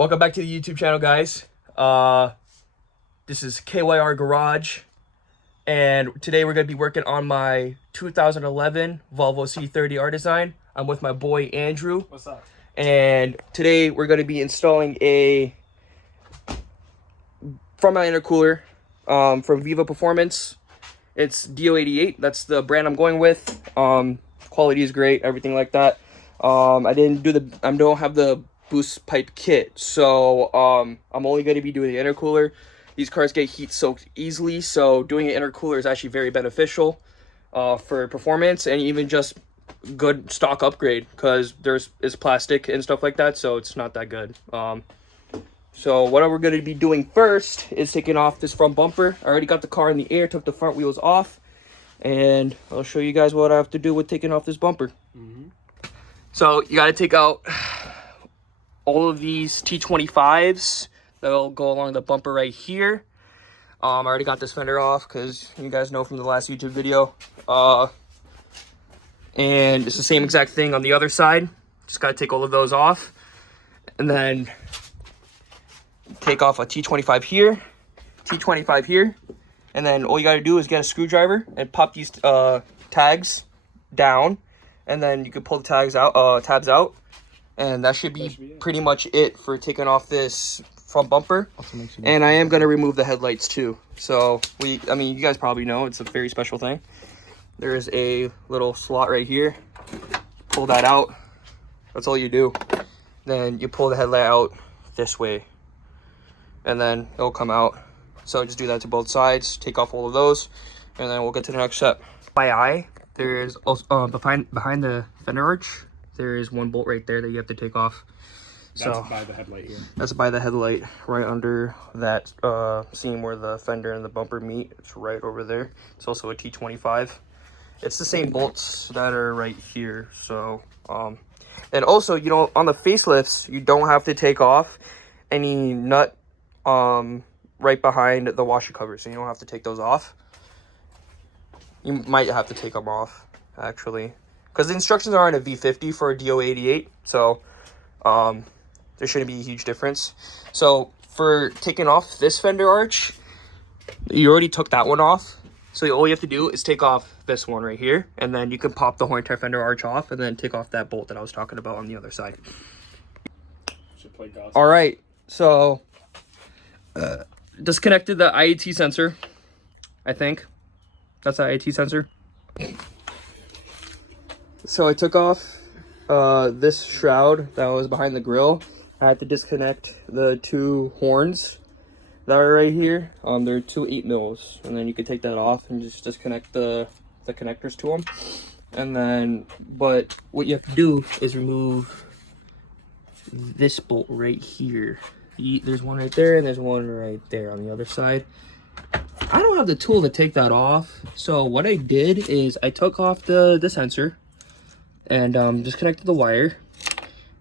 Welcome back to the YouTube channel, guys. This is KYR Garage, and today we're going to be working on my 2011 Volvo C30 Artisan. I'm with my boy Andrew. What's up? And today we're going to be installing from my intercooler from Viva Performance. It's DO88. That's the brand I'm going with. Quality is great, everything like that. I don't have the boost pipe kit, so I'm only going to be doing the intercooler. These cars get heat soaked easily, so doing an intercooler is actually very beneficial for performance and even just good stock upgrade, because it's plastic and stuff like that, so it's not that good. So what we're going to be doing first is taking off this front bumper. I already got the car in the air, took the front wheels off, and I'll show you guys what I have to do with taking off this bumper. So you got to take out all of these T25s that'll go along the bumper right here. I already got this fender off because you guys know from the last YouTube video. And it's the same exact thing on the other side. Just got to take all of those off. And then take off a T25 here, T25 here. And then all you got to do is get a screwdriver and pop these tags down. And then you can pull the tabs out. And that should be pretty much it for taking off this front bumper. And I am going to remove the headlights too. So I mean, you guys probably know it's a very special thing. There is a little slot right here. Pull that out. That's all you do. Then you pull the headlight out this way, and then it'll come out. So just do that to both sides. Take off all of those, and then we'll get to the next step. By eye, there is also behind the fender arch. There is one bolt right there that you have to take off. That's by the headlight here. That's by the headlight, right under that seam where the fender and the bumper meet. It's right over there. It's also a T25. It's the same bolts that are right here. So, and also, you know, on the facelifts, you don't have to take off any nut right behind the washer covers. So you don't have to take those off. You might have to take them off, actually, because the instructions are on a V50 for a DO88, so there shouldn't be a huge difference. So for taking off this fender arch, you already took that one off, so all you have to do is take off this one right here, and then you can pop the whole entire fender arch off, and then take off that bolt that I was talking about on the other side. All right, so disconnected the IAT sensor. I think that's the IAT sensor. So I took off this shroud that was behind the grill. I had to disconnect the two horns that are right here. They're 2 8mm, and then you can take that off and just disconnect the connectors to them. And then, but what you have to do is remove this bolt right here. There's one right there, and there's one right there on the other side. I don't have the tool to take that off, so what I did is I took off the sensor and disconnected the wire.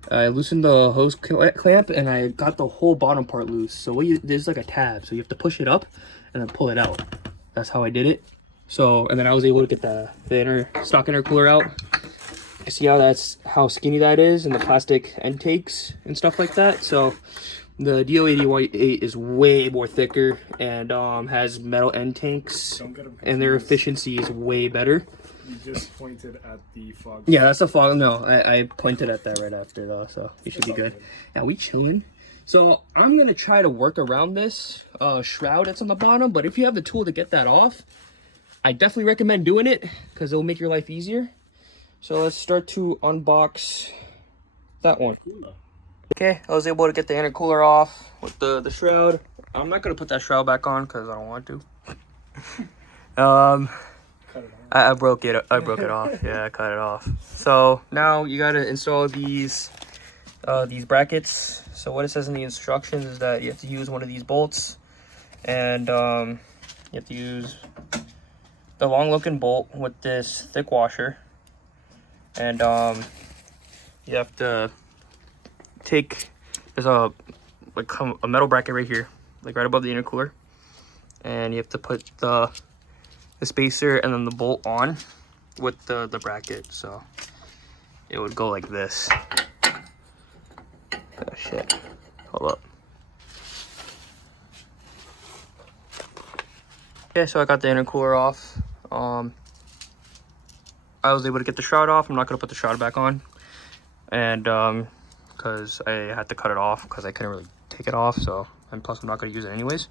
I loosened the hose clamp, and I got the whole bottom part loose. So there's like a tab, so you have to push it up and then pull it out. That's how I did it. So, and then I was able to get the stock intercooler out. You see how skinny that is, and the plastic intakes and stuff like that. So the DO88 is way more thicker and has metal end tanks, and their efficiency is way better. You just pointed at the fog. Yeah, that's the fog. No, I pointed at that right after though, so you should be good. Yeah, we chilling. So I'm gonna try to work around this shroud that's on the bottom, but if you have the tool to get that off, I definitely recommend doing it because it'll make your life easier. So let's start to unbox that one. Okay, I was able to get the intercooler off with the shroud. I'm not gonna put that shroud back on because I don't want to. I broke it off. Yeah, I cut it off. So now you gotta install these brackets. So what it says in the instructions is that you have to use one of these bolts, and you have to use the long looking bolt with this thick washer, and you have to there's a metal bracket right here, like right above the intercooler, and you have to put the spacer and then the bolt on with the bracket. So it would go like this. Oh shit. Hold up. Yeah, so I got the intercooler off. I was able to get the shroud off. I'm not gonna put the shroud back on, and because I had to cut it off because I couldn't really take it off. So, and plus I'm not gonna use it anyways.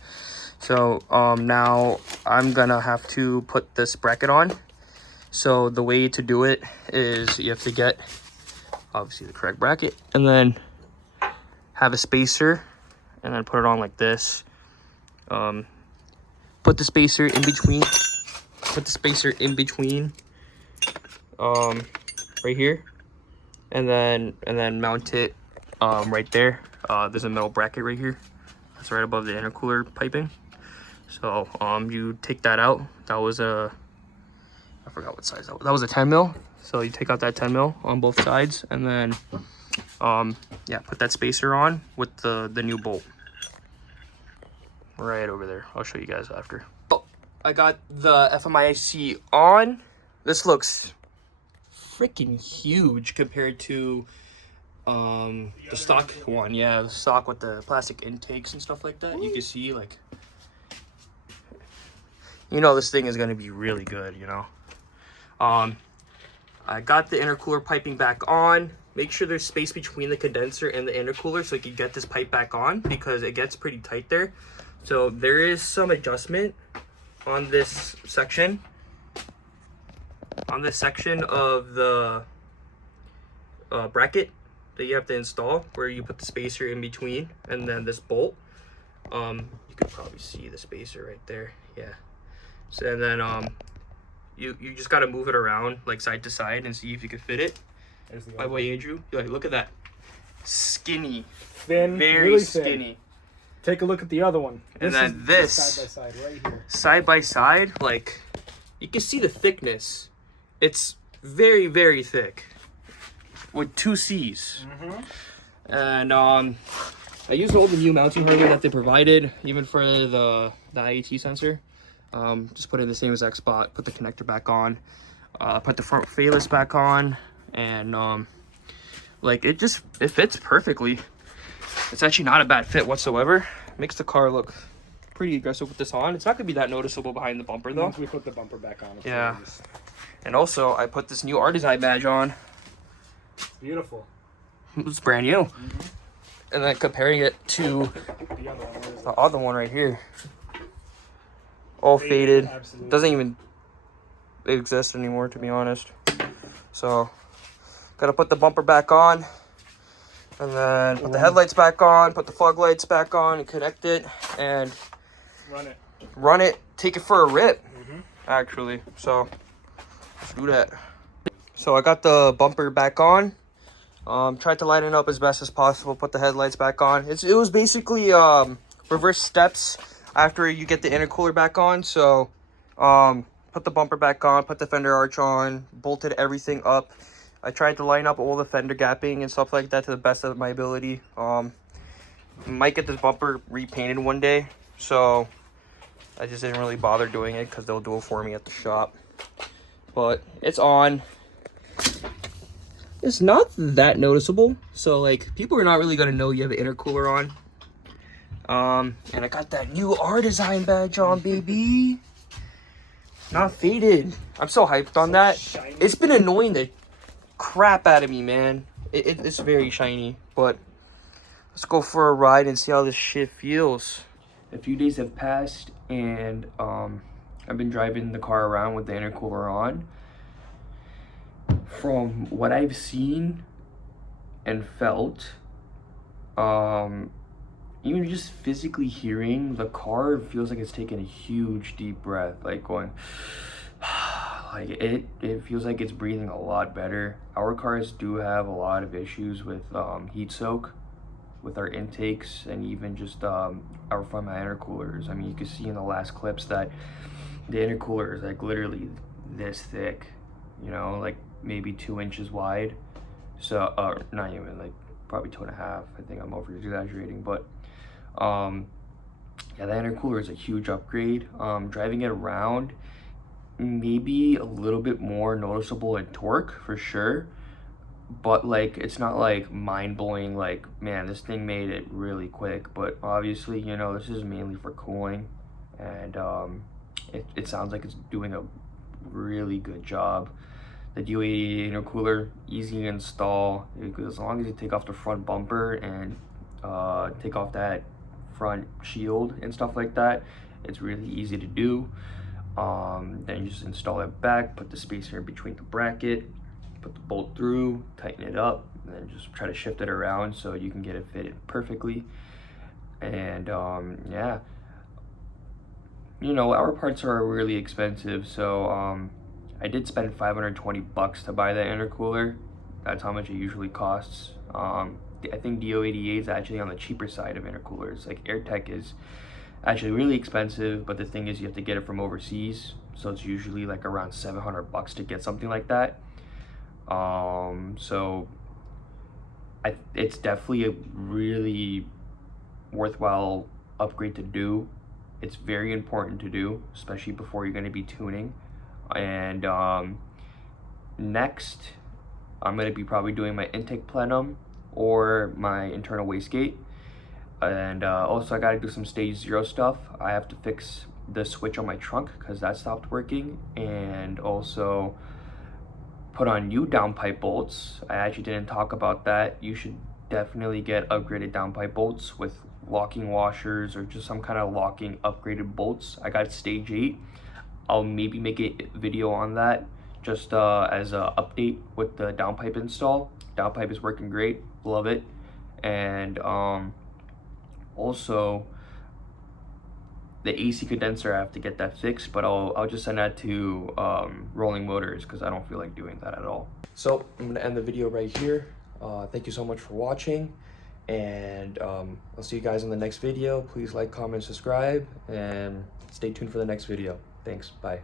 So now I'm gonna have to put this bracket on. So the way to do it is you have to get obviously the correct bracket, and then have a spacer, and then put it on like this. Put the spacer in between. Put the spacer in between. Right here, and then mount it right there. There's a metal bracket right here. That's right above the intercooler piping. So you take that out. That was a, I forgot what size that was. That was a 10 mil. So you take out that 10 mil on both sides, and then yeah, put that spacer on with the new bolt right over there. I'll show you guys after. Oh, I got the FMIC on. This looks freaking huge compared to the stock one. Yeah, the stock with the plastic intakes and stuff like that. You can see, like, you know, this thing is going to be really good, you know. I got the intercooler piping back on. Make sure there's space between the condenser and the intercooler so you can get this pipe back on, because it gets pretty tight there. So there is some adjustment on this section. On this section of the bracket that you have to install, where you put the spacer in between and then this bolt. You can probably see the spacer right there. Yeah. So, and then you just got to move it around like side to side and see if you can fit it. By the way, Andrew, like, look at that. Skinny. Thin. Very really skinny. Thin. Take a look at the other one. And then this. Side by side right here. Side by side, like, you can see the thickness. It's very, very thick with 2 C's. And I used all the new mounting hardware that they provided, even for the IAT sensor. Just put it in the same exact spot, put the connector back on, put the front failers back on, and like, it fits perfectly. It's actually not a bad fit whatsoever. Makes the car look pretty aggressive with this on. It's not gonna be that noticeable behind the bumper though. Once we put the bumper back on. Yeah. And also, I put this new Artisan badge on. Beautiful. It's brand new. And then comparing it to the other one right here. All faded. Absolutely. Doesn't even exist anymore, to be honest. So, gotta put the bumper back on. And then put the headlights back on, put the fog lights back on, and connect it. And run it. Take it for a rip, actually. So, let's do that. So I got the bumper back on. Tried to light it up as best as possible. Put the headlights back on. It was basically reverse steps after you get the intercooler back on. So put the bumper back on, put the fender arch on, bolted everything up. I tried to line up all the fender gapping and stuff like that to the best of my ability. Might get this bumper repainted one day, so I just didn't really bother doing it because they'll do it for me at the shop. But it's on. It's not that noticeable, so like, people are not really gonna know you have an intercooler on. And I got that new Artisan badge on, baby. Not faded. I'm so hyped on that. Shiny. It's been annoying the crap out of me, man. It's very shiny, but let's go for a ride and see how this shit feels. A few days have passed, and I've been driving the car around with the intercooler on. From what I've seen and felt, even just physically hearing, the car feels like it's taking a huge deep breath, like going like it feels like it's breathing a lot better. Our cars do have a lot of issues with heat soak with our intakes, and even just our front intercoolers. I mean, you can see in the last clips that the intercooler is like literally this thick, you know, like maybe 2 inches wide. So not even, like probably 2.5. I think I'm over exaggerating, but yeah, the intercooler is a huge upgrade. Driving it around, maybe a little bit more noticeable in torque for sure. but like it's not like mind-blowing like, man, this thing made it really quick. But obviously, you know, this is mainly for cooling, and it sounds like it's doing a really good job. The DO80 intercooler, easy to install. As long as you take off the front bumper and take off that front shield and stuff like that, it's really easy to do. Then you just install it back, put the spacer in between the bracket, put the bolt through, tighten it up, and then just try to shift it around so you can get it fitted perfectly. And yeah, you know, our parts are really expensive, so I did spend 520 bucks to buy that intercooler. That's how much it usually costs. I think DO88 is actually on the cheaper side of intercoolers. Like AirTech is actually really expensive, but the thing is you have to get it from overseas, so it's usually like around 700 bucks to get something like that. So it's definitely a really worthwhile upgrade to do. It's very important to do, especially before you're going to be tuning. And next, I'm going to be probably doing my intake plenum or my internal wastegate. And also I got to do some stage 0 stuff. I have to fix the switch on my trunk because that stopped working, and also put on new downpipe bolts. I actually didn't talk about that. You should definitely get upgraded downpipe bolts with locking washers or just some kind of locking upgraded bolts. I got stage 8. I'll maybe make a video on that just as a update with the downpipe install. Downpipe is working great, love it. And also the AC condenser, I have to get that fixed, but I'll just send that to Rolling Motors because I don't feel like doing that at all. So I'm gonna end the video right here. Thank you so much for watching, and I'll see you guys in the next video. Please like, comment, subscribe, and stay tuned for the next video. Thanks, bye.